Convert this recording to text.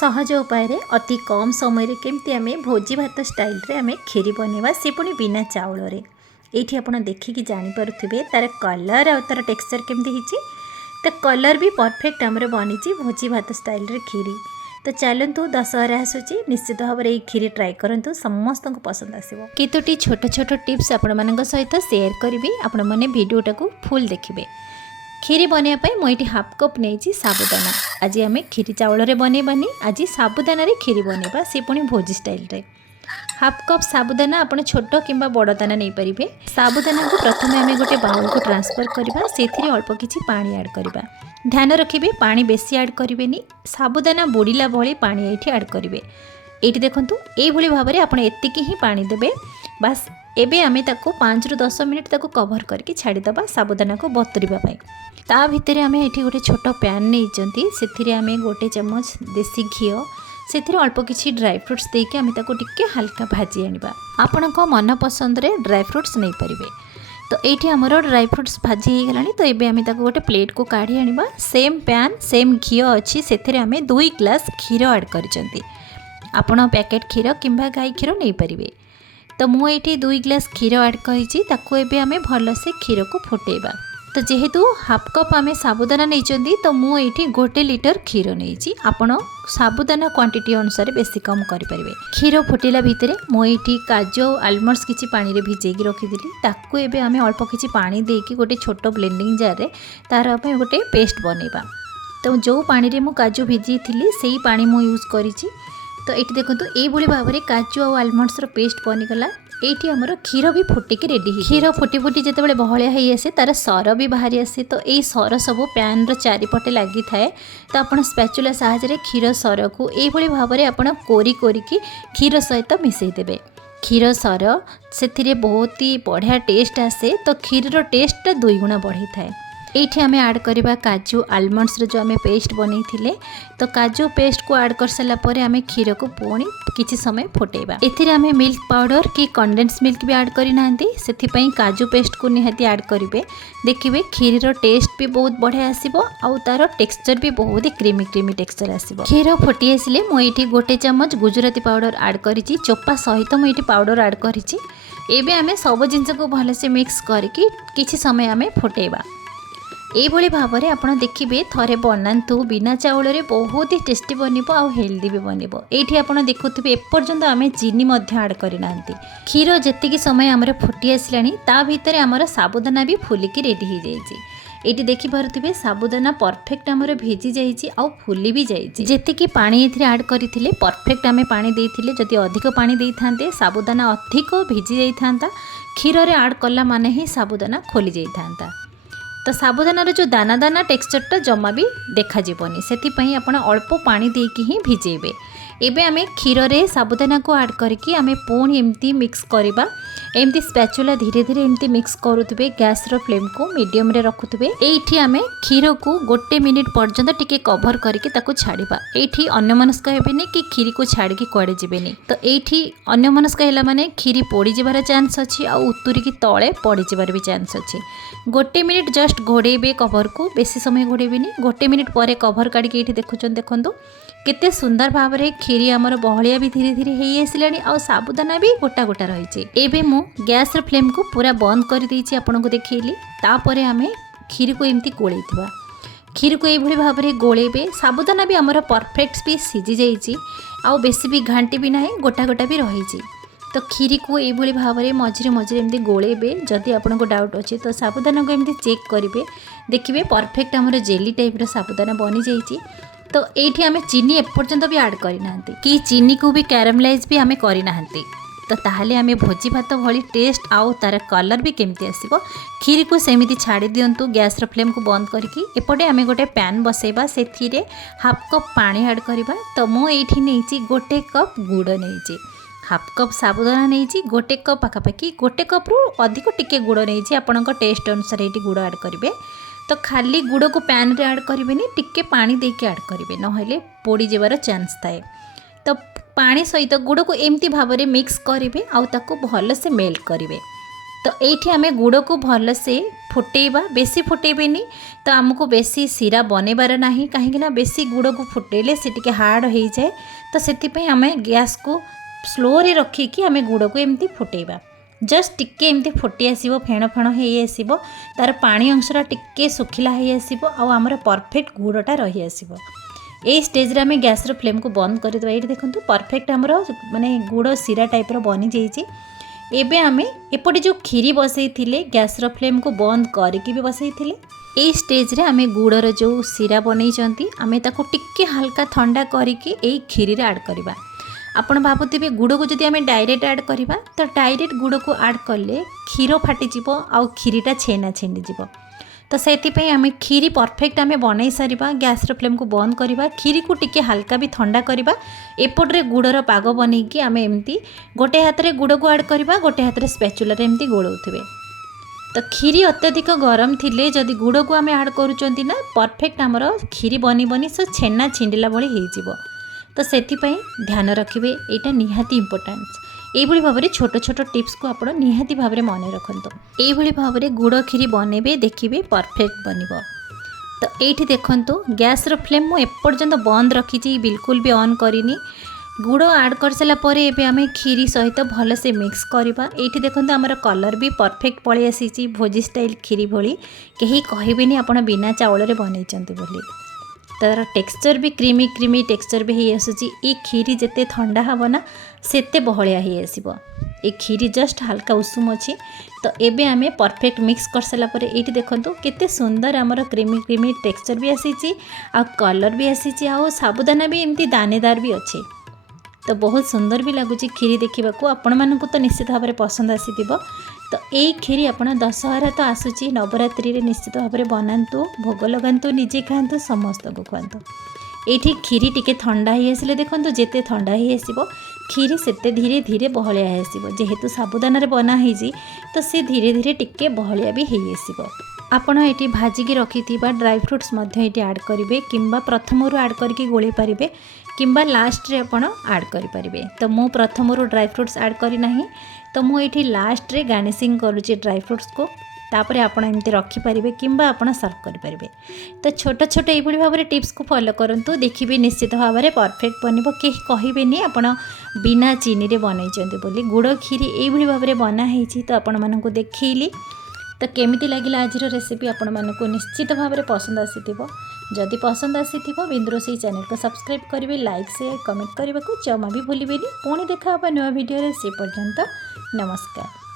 सहज उपाय अति कम समय केमती आम भोजी भात स्टाइल रे आम खीरी बनवा से पुणी बिना चाउल ये आप देखिकी जापे तार कलर आ तार टेक्सचर केमती होती तो कलर भी परफेक्ट आमर बनी भोजी भात स्टाइल रे खीरी। तो चलतु दशहरा आसूची निश्चित भाव में खीरी ट्राए करूँ समस्त को पसंद आसो। केतोटी छोट छोट टिप्स आपण मान सहित शेयर करी आपण मैंने भिडियोटा को फुल देखिए। खीरी बनवाई मुझे हाफ कप नहीं साबुदाना। आज आम खीरी चाउल बनवानी आज साबुदाना खीरी बनवा से पुणी भोजी स्टाइल रे। हाफ कप साबुदाना आपण छोट कि बड़ दाना नहीं पारे। साबुदाना को प्रथम आम गोटे बाउल को ट्रांसफर करवा से अल्प किछि पानी ऐड करवा। ध्यान रखिए पानी बेसी ऐड करेंगे साबुदाना बुड़ीला भली पानी ये ऐड करेंगे। ये देखूँ ये भाव में आपड़ एतिकी ही पानी देवे बास। एबे आमे ताको 5 ରୁ 10 मिनिट ताको कवर करके छाड़ीदबा साबुदाना को बतुरीबा पाई। ता भितर आमे एठी गोटे छोट पैन नहीं से आमे गोटे चम्मच देसी घी से अल्प किछि ड्राई फ्रुट्स देके आमे ताको टिके हल्का भाजी आनिबा। आपणको मन पसंद रे ड्राई फ्रुट्स नहीं पारिबे। तो ये आमर ड्राई फ्रुट्स भाजी हो गलानी। तो ये आम गोटे प्लेट को काढ़ी आनिबा। सेम पैन सेम घी अच्छी से आम 2 ग्लास क्षीर ऐड करिसेंती। आपण पैकेट क्षीर किंबा गाई क्षीर नहीं पारिबे। तो मुझे 2 ग्लास क्षीर ऐड करी आम भल से क्षीर को फुटेबा। तो जेहेतु हाफ कप आम साबुदाना नहीं तो मुझे 1 लिटर क्षीर नहीं। आपण साबुदाना क्वांटिटी अनुसार बेसी कम करें। क्षीर फुटिला भितर मुझे काजू आलमंड्स किसी पानी रे भिजेकी रखीदी। ताकू एबे आम अल्प किसी पानी देकी गोटे छोट ब्लेंडिंग जार रे तार आम गोटे पेस्ट बनैबा। तो जो पानी रे मु काजू भिजी थी से ही पानी मु यूज करी। तो ये देखो ये भाव में काजू और आलमंड्स पेस्ट बनीगला। ये आमर क्षीर भी फुटिक रेडी। क्षीर फुटी फुटी जिते बहलिया हो आसे तार सर भी बाहरी आसे। तो यही सर सब पैन चारिपटे लगी थाए। तो आप स्पैचुला साहाय्य क्षीर सर को यही भाव में आप कोरी कोरिकी क्षीर सहित मिसईदेवे। क्षीर सर से बहुत ही बढ़िया टेस्ट आसे। तो क्षीर टेस्ट 2 गुणा बढ़ी थाए। ये आम ऐड करवा काजू आलमंड्स जो आम पेस्ट बनी थिले। तो काजू पेस्ट को ऐड कर सारापर आम क्षीर को पुणी किसी समय फुटेबा। एथिरे आम मिल्क पाउडर कि कंडेन्स मिल्क भी ऐड करना से काजू पेस्ट को निहाती ऐड करेंगे। देखिए खीर टेस्ट भी बहुत बढ़िया आसो आ तार टेक्सचर भी बहुत ही क्रीमी क्रीमी टेक्सचर आसो। क्षीर फुटी आसिले मुझे 1 चम्मच गुजराती पाउडर ऐड करी चोपा सहित मुझे पाउडर ऐड करी। एबे आम सब जिनस को भलसे मिक्स करके किसी समय आम फुटेबा। यही भाव में आप देखिए थरे बनातु बिना चाउल बहुत ही टेस्टी बनब आ हेल्दी भी बनब। ये आप देखुवे एपर्यंत आम चीनी ऐड करना। क्षीर जी समय आमर फुटी आसलानी ता भितर आमर साबुदाना भी फुलिकी रेडी हो जाइए। ये देखिपे साबुदाना परफेक्ट आमर भिजी जाइए आ फुली भी जाइए। जेतिकी पानी एथिरे ऐड करथिले परफेक्ट आम पानी देइथिले। जदि अधिक पानी देई थांते साबुदाना अधिक भिजी जाई थांता। क्षीर रे ऐड कला माने ही साबुदाना खोली जाई थांता। तो साबुदानार जो दाना दाना टेक्सचरटा जमा भी देखा जीवनी से आप अल्प पानी देकी ही भिजेबे। एबे आमे क्षीर रे साबुदाना को ऐड करके आमे पुणी एमती मिक्स करवा। एमती स्पैचुला धीरे धीरे एमती मिक्स करुवे। गैस रो फ्लेम को मीडियम रे रखुवे। एठी आमे क्षीर को 1 मिनिट पर्यंत टिके कवर करके ताको छाड़ीबा। एठी अन्यमनस्क हेबेनी कि खीरी को छाड़िकी कुआडे जिबेनी। तो एठी अन्यमनस्क हैला माने खीरी पोड़ी जिबार चांस अछि आ उतुरिकी तळे पड़ी जिबार भी चांस अछि। 1 मिनिट जस्ट घोड़ेबे कवर को, बेसी समय घोड़ेबेनी। 1 मिनिट पर कवर काढ़ी ये देखुं केते सुंदर भाव में खीरी आमर बहलिया भी धीरे धीरे हो आसलानी आ साबुदाना भी गोटा गोटा रही। एबे मु गैस फ्लेम को पूरा बंद कर देछि आपन को देखैली। तापर आमे खीर को एमती गोळैथिबा। खीर को यही भाव में गोलेबे। साबुदाना भी आमर परफेक्ट भी सीझी जाइए आ बेसी भी घांटी भी ना गोटा गोटा भी रही। तो खीरी को यही भाव में मझे मझे एमती गोलेबे। जदि आपको डाउट अच्छे तो साबुदाना को एमती चेक करेंगे। देखिए परफेक्ट आमर जेली टाइप साबुदाना बनी जाइए। तो ये आम चीनी एपर्यंत भी ऐड करना कि चीनी को भी कैरामलाइज भी आम करना। तो ताहले आम भोजी भात भली टेस्ट आउ तार कलर भी केमती आसीबो। खीर को सेमिति छाड़ी दिंतु गैस फ्लेम को बंद करके। एपटे आम गोटे पैन बसैबा से हाफ कप पानी ऐड करवा। तो मुझे 1 कप गुड़ नहीं। हाफ कप साबुदाना नहीं 1 कप पाखापाखि 1 कप रु अधिक टिके गुड़ नहीं। आपण टेस्ट अनुसार ये गुड़ ऐड करेंगे। तो खाली गुड़ को पैन रे ऐड करेंगे टिके पानी देके ऐड करेंगे नहेले पोड़ी जबार चांस थाए। तो पानी सहित गुड़ को एमती भाव में मिक्स करेंगे आउ ताको भल से मेल्ट करेंगे। तो तो ये आम गुड़ को भल से फुटेबा, बेसी फुटेबेनी तो आमको बेसी सीरा बनैबार ना, कहीं बेसी गुड़ को फुटेले से टिके हार्ड हो जाए। तो से आम गैस को स्लो रे रखिकी आम गुड़ को एमती फुटेबा। जस्ट टिके एमती फुटी आसीबो, फेण फेण हो आसीबो, तार पानी अंशरा टिके सुखिला हो आसीबो, आ आमर परफेक्ट गुड़टा रही आसीबो। ए स्टेज रे आम गैस रो फ्लेम को बंद कर देबा। ये देखंतु परफेक्ट आमर माने गुड़ सीरा टाइप रो बनी जाइए। एबे आमे एपटे जो खीरी बसई थिले गैस रो फ्लेम को बंद करके भी बसई थिले। ए स्टेज रे आमे गुड़र जो सीरा बनई चंती आमे ताको टिके हल्का ठंडा करके ए खीरी रे ऐड करबा। आपण भाबुथिबे गुड़ को जदि आमे डायरेक्ट ऐड करबा तो डायरेक्ट गुड़ को ऐड करले क्षीर फाटी जिवो आ खीरीटा छेना छेंडी जिवो। तो से आम खीरी परफेक्ट आम बनई सारिबा। गैस रो फ्लेम को बंद करबा, खीरी को टिके हल्का भी ठंडा करबा। एपटे गुड़र पाग बनईकी आम एमती गोटे हाथ रे गुड़ को ऐड करबा, गोटे हाथ रे स्पैचुला एमती गोलौथिबे। तो खीरी अत्यधिक गरम थिले जदि गुड़ को आम ऐड करूचंती ना परफेक्ट आमर खीरी बनी बनी से छेना छिंडिला भली हेई जिवो। तो सेथिपाई ध्यान रखिबे, एटा निहाती इम्पोर्टेंस। एभली भाव में छोट छोट टिप्स को आप निहाती भाव में मन रखुद। ये भाव में गुड़ खीरी बनइबे, देखिए परफेक्ट बनिबो। तो ये देखंतु गैस रो फ्लेम मु एपर्यंत बंद रखी, बिल्कुल भी ऑन करिनी। गुड़ ऐड कर सारा पर एबे आमे खीरी सहित भल से मिक्स करबा। ये देखंतु आमर कलर भी परफेक्ट पळि आसीची, भोजी स्टाइल खीरी भली। कहीं कहबेनी आपण बिना चावल रे बनैचंती बोली। तार टेक्सचर भी क्रीमी क्रीमी टेक्सचर भी हो आसूची। ये खीरी जिते ठंडा हम ना सेते बहलिया हो आसीबो। ये खीरी जस्ट हल्का उषुम अच्छी। तो एबे आमे परफेक्ट मिक्स कर सारा पर ये देखंतु केते सुंदर आमर क्रीमी क्रीमी टेक्सचर भी आसीची, आ कलर भी आसीची, आ साबुदाना भी एमती दानेदार भी अच्छे। तो बहुत सुंदर भी लगुच खीरी देखा। आपण मानकु तो निश्चित भाव में पसंद आसीथिबो। तो यही खीरी आपण दशहरा तो आसूची, नवरात्रि रे निश्चित भाव में बनातु, भोग लगातु, निजे खातु, समस्त को खुआतु। ये खीरी टिके ठंडा ही आसिले देखंतु जेते ठंडा ही आसीबो खीरी सेते धीरे धीरे बहलिया आसीबो। जेहेतु साबुदाना रे बना होईजी तो से धीरे धीरे टिके बहलिया भी हेई आसीबो। आपण एटी भाजिकी रखिथिबा ड्राई फ्रूट्स मध्ये एटी ऐड करिवे, किंबा प्रथमरु ऐड करके गोली पारिबे, किंबा लास्ट रे आपण ऐड करि पारिबे। तो मु प्रथमरु ड्राई फ्रूट्स ऐड करी नाही, तो मु एटी लास्ट रे गार्निशिंग करूची ड्राई फ्रूट्स को। तापरे आपण एमती रखि पारिबे, किंबा आपण सर्व करि पारिबे। तो छोट छोट एभली भाव में टिप्स को फॉलो करंतु, देखिबे निश्चित भाव में परफेक्ट बनिबो। के कहबेनी आपण बिना चीनी रे बनैचंती बोली। गुड़ खीरी एभली भाव में बना हेची। तो आपण मानकु देखैली। तो केमिति लागिला आज रेसिपी आपण मानकु निश्चित भाव में पसंद आसीथिबो। जदि पसंद आसीथिबो बिंदुरोसई चैनल को सब्सक्राइब करिवे, लाइक शेयर कमेंट करने को जमा भी भूलिबेनी। पुणी देखा नुआ वीडियो रे। से पर्यंत नमस्कार।